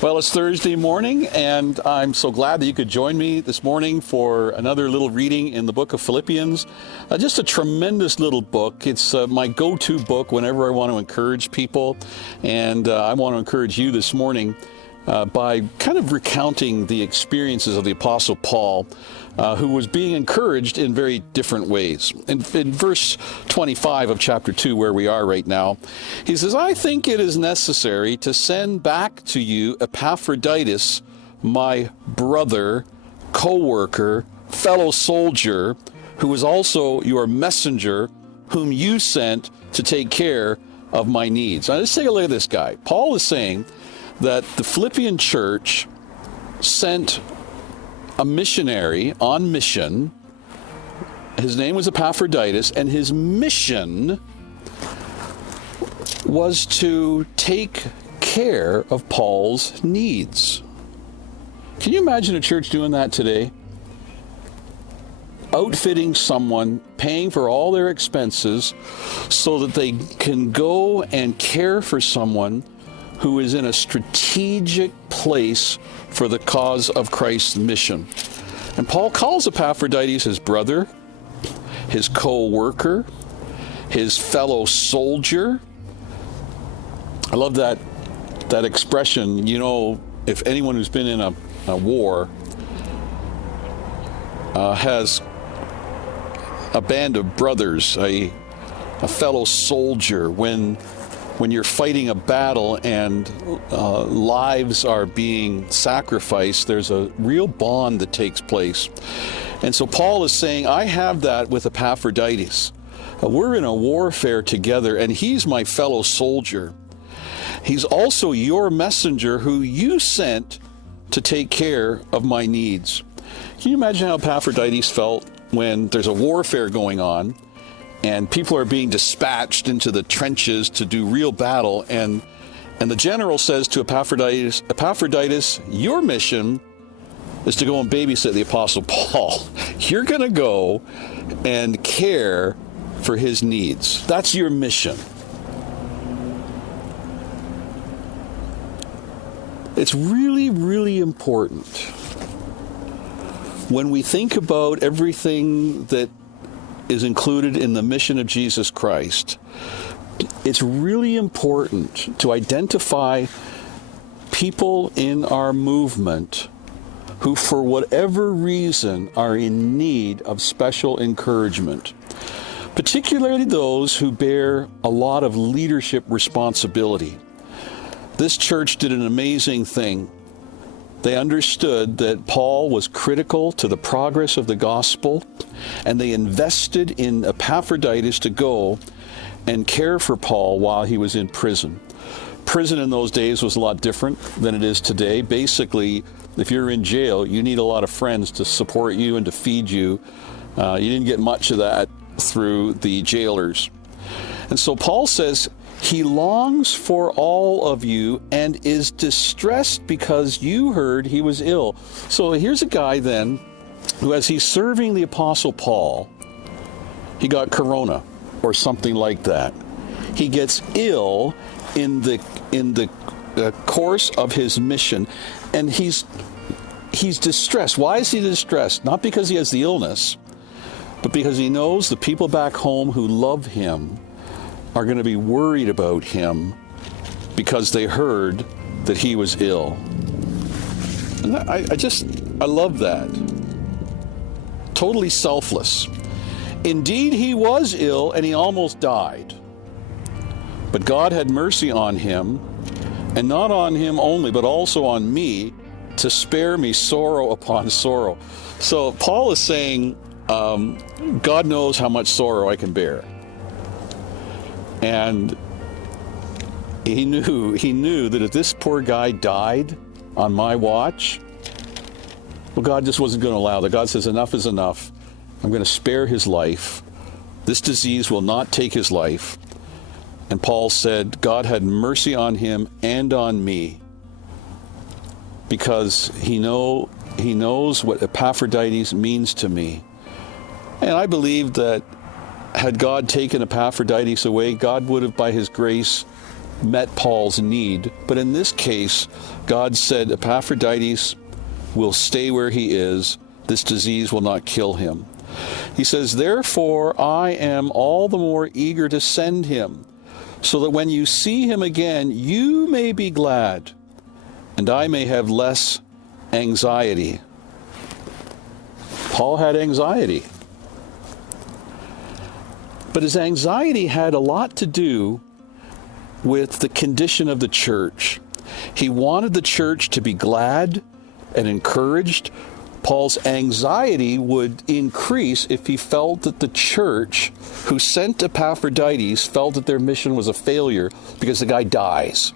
Well, it's Thursday morning, and I'm so glad that you could join me this morning for another little reading in the book of Philippians. Just a tremendous little book. It's my go-to book whenever I want to encourage people, and I want to encourage you this morning by kind of recounting the experiences of the Apostle Paul, who was being encouraged in very different ways. In verse 25 of chapter 2, where we are right now, he says, "I think it is necessary to send back to you Epaphroditus, my brother, co-worker, fellow soldier, who is also your messenger, whom you sent to take care of my needs." Now, let's take a look at this guy. Paul is saying that the Philippian church sent a missionary on mission. His name was Pafforditis, and his mission was to take care of Paul's needs. Can you imagine a church doing that today? Outfitting someone, paying for all their expenses so that they can go and care for someone who is in a strategic place for the cause of Christ's mission. And Paul calls Epaphroditus his brother, his co-worker, his fellow soldier. I love that expression. You know, if anyone who's been in a war has a band of brothers, a fellow soldier, when you're fighting a battle and lives are being sacrificed, there's a real bond that takes place. And so Paul is saying, I have that with Epaphroditus. We're in a warfare together, and he's my fellow soldier. He's also your messenger who you sent to take care of my needs. Can you imagine how Epaphroditus felt when there's a warfare going on and people are being dispatched into the trenches to do real battle, and the general says to Epaphroditus, your mission is to go and babysit the Apostle Paul. You're going to go and care for his needs. That's your mission. It's really, really important when we think about everything that is included in the mission of Jesus Christ. It's really important to identify people in our movement who, for whatever reason, are in need of special encouragement, particularly those who bear a lot of leadership responsibility. This church did an amazing thing. They understood that Paul was critical to the progress of the gospel, and they invested in Epaphroditus to go and care for Paul while he was in prison. Prison in those days was a lot different than it is today. Basically, if you're in jail, you need a lot of friends to support you and to feed you. You didn't get much of that through the jailers. And so Paul says, he longs for all of you and is distressed because you heard he was ill. So here's a guy then who, as he's serving the Apostle Paul, he got corona or something like that. He gets ill in the course of his mission, and he's distressed. Why is he distressed? Not because he has the illness, but because he knows the people back home who love him are going to be worried about him because they heard that he was ill. And I love that. Totally selfless. Indeed, he was ill and he almost died. But God had mercy on him, and not on him only, but also on me, to spare me sorrow upon sorrow. So Paul is saying, God knows how much sorrow I can bear. And he knew that if this poor guy died on my watch, well, God just wasn't going to allow that. God says, enough is enough. I'm going to spare his life. This disease will not take his life. And Paul said, God had mercy on him and on me, because he knows what Epaphroditus means to me. And I believe that had God taken Epaphroditus away, God would have, by his grace, met Paul's need. But in this case, God said Epaphroditus will stay where he is. This disease will not kill him. He says, therefore, I am all the more eager to send him, so that when you see him again, you may be glad, and I may have less anxiety. Paul had anxiety. But his anxiety had a lot to do with the condition of the church. He wanted the church to be glad and encouraged. Paul's anxiety would increase if he felt that the church who sent Epaphroditus felt that their mission was a failure because the guy dies.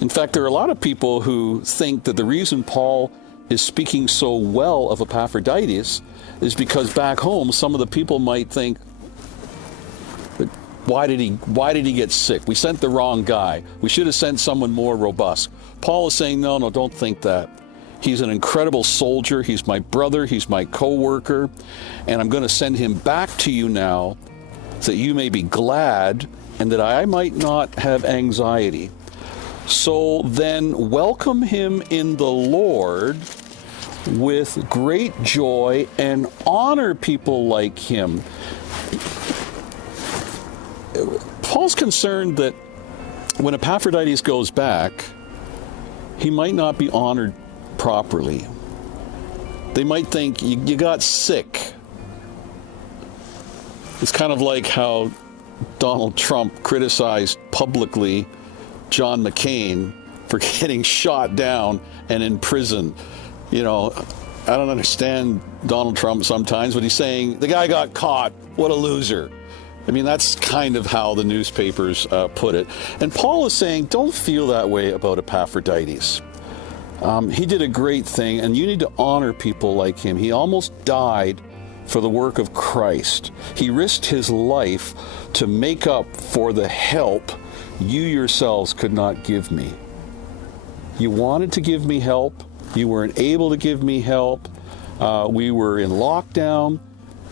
In fact, there are a lot of people who think that the reason Paul is speaking so well of Epaphroditus is because back home some of the people might think, why did he get sick? We sent the wrong guy. We should have sent someone more robust. Paul is saying, no, don't think that. He's an incredible soldier. He's my brother. He's my co-worker. And I'm going to send him back to you now so that you may be glad and that I might not have anxiety. So then welcome him in the Lord with great joy and honor people like him. Paul's concerned that when Epaphroditus goes back, he might not be honored properly. They might think, you got sick. It's kind of like how Donald Trump criticized publicly John McCain for getting shot down and in prison. You know, I don't understand Donald Trump sometimes, but he's saying, the guy got caught, what a loser. I mean, that's kind of how the newspapers put it. And Paul is saying, don't feel that way about Epaphroditus. He did a great thing, and you need to honor people like him. He almost died for the work of Christ. He risked his life to make up for the help you yourselves could not give me. You wanted to give me help. You weren't able to give me help. We were in lockdown.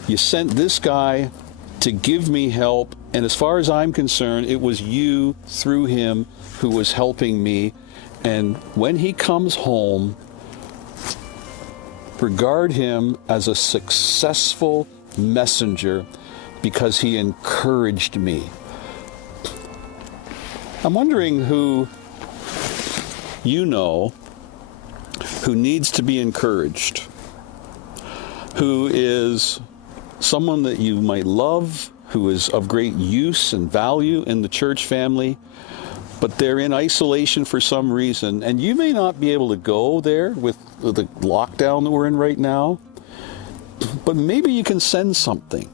You sent this guy to give me help. And as far as I'm concerned, it was you through him who was helping me. And when he comes home, regard him as a successful messenger because he encouraged me. I'm wondering who you know who needs to be encouraged, who is someone that you might love, who is of great use and value in the church family, but they're in isolation for some reason, and you may not be able to go there with the lockdown that we're in right now, but maybe you can send something.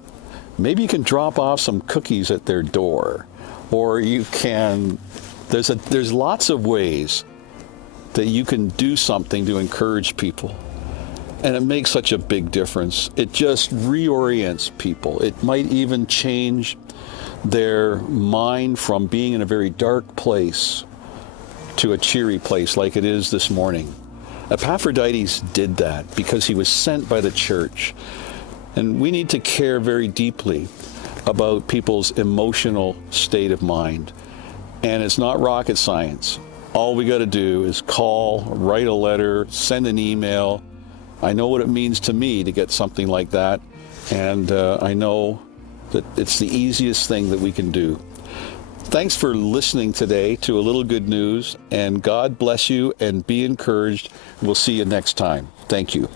Maybe you can drop off some cookies at their door, or you can, there's lots of ways that you can do something to encourage people. And it makes such a big difference. It just reorients people. It might even change their mind from being in a very dark place to a cheery place like it is this morning. Epaphroditus did that because he was sent by the church. And we need to care very deeply about people's emotional state of mind. And it's not rocket science. All we got to do is call, write a letter, send an email. I know what it means to me to get something like that, and I know that it's the easiest thing that we can do. Thanks for listening today to A Little Good News, and God bless you and be encouraged. We'll see you next time. Thank you.